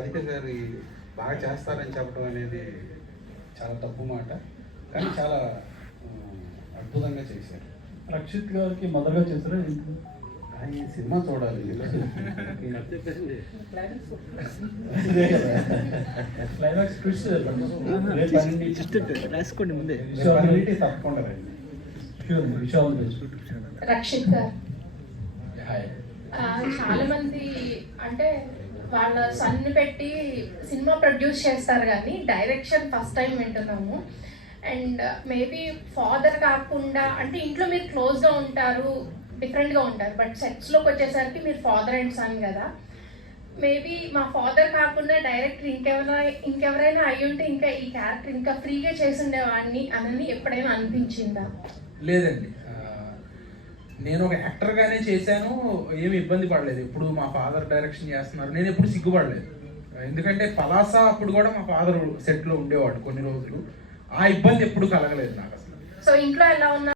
రాధిక గారి బాగా చేస్తారని చెప్పడం అనేది చాలా తప్పు మాట, కానీ చాలా అద్భుతంగా చేశారు. రక్షిత్ గారికి మదర్గా చేశారా? ఈ సినిమా చూడాలి. క్లైమాక్స్ ట్విస్ట్ రాసుకోండి ముందే. తప్పకుండా రండి. రక్షిత్ గారు చాలా మంది అంటే వాళ్ళ సన్ని పెట్టి సినిమా ప్రొడ్యూస్ చేస్తారు, కానీ డైరెక్షన్ ఫస్ట్ టైం వింటున్నాము. అండ్ మేబీ ఫాదర్ కాకుండా అంటే ఇంట్లో మీరు క్లోజ్గా ఉంటారు, డిఫరెంట్గా ఉంటారు, బట్ సెట్స్లోకి వచ్చేసరికి మీరు ఫాదర్ అండ్ సన్ కదా. మేబీ మా ఫాదర్ కాకుండా డైరెక్టర్ ఇంకెవరైనా అయ్యి ఉంటే ఇంకా ఈ క్యారెక్టర్ ఇంకా ఫ్రీగా చేసి ఉండేవాడిని అని ఎప్పుడైనా అనిపించిందా? లేదండి, నేను ఒక యాక్టర్గానే చేశాను, ఏమి ఇబ్బంది పడలేదు. ఎప్పుడు మా ఫాదర్ డైరెక్షన్ చేస్తున్నారు, నేను ఎప్పుడు సిగ్గుపడలేదు. ఎందుకంటే పలాస అప్పుడు కూడా మా ఫాదర్ సెట్లో ఉండేవాడు కొన్ని రోజులు, ఆ ఇబ్బంది ఎప్పుడు కలగలేదు నాకు అసలు. సో ఇంట్లో ఎలా ఉన్నా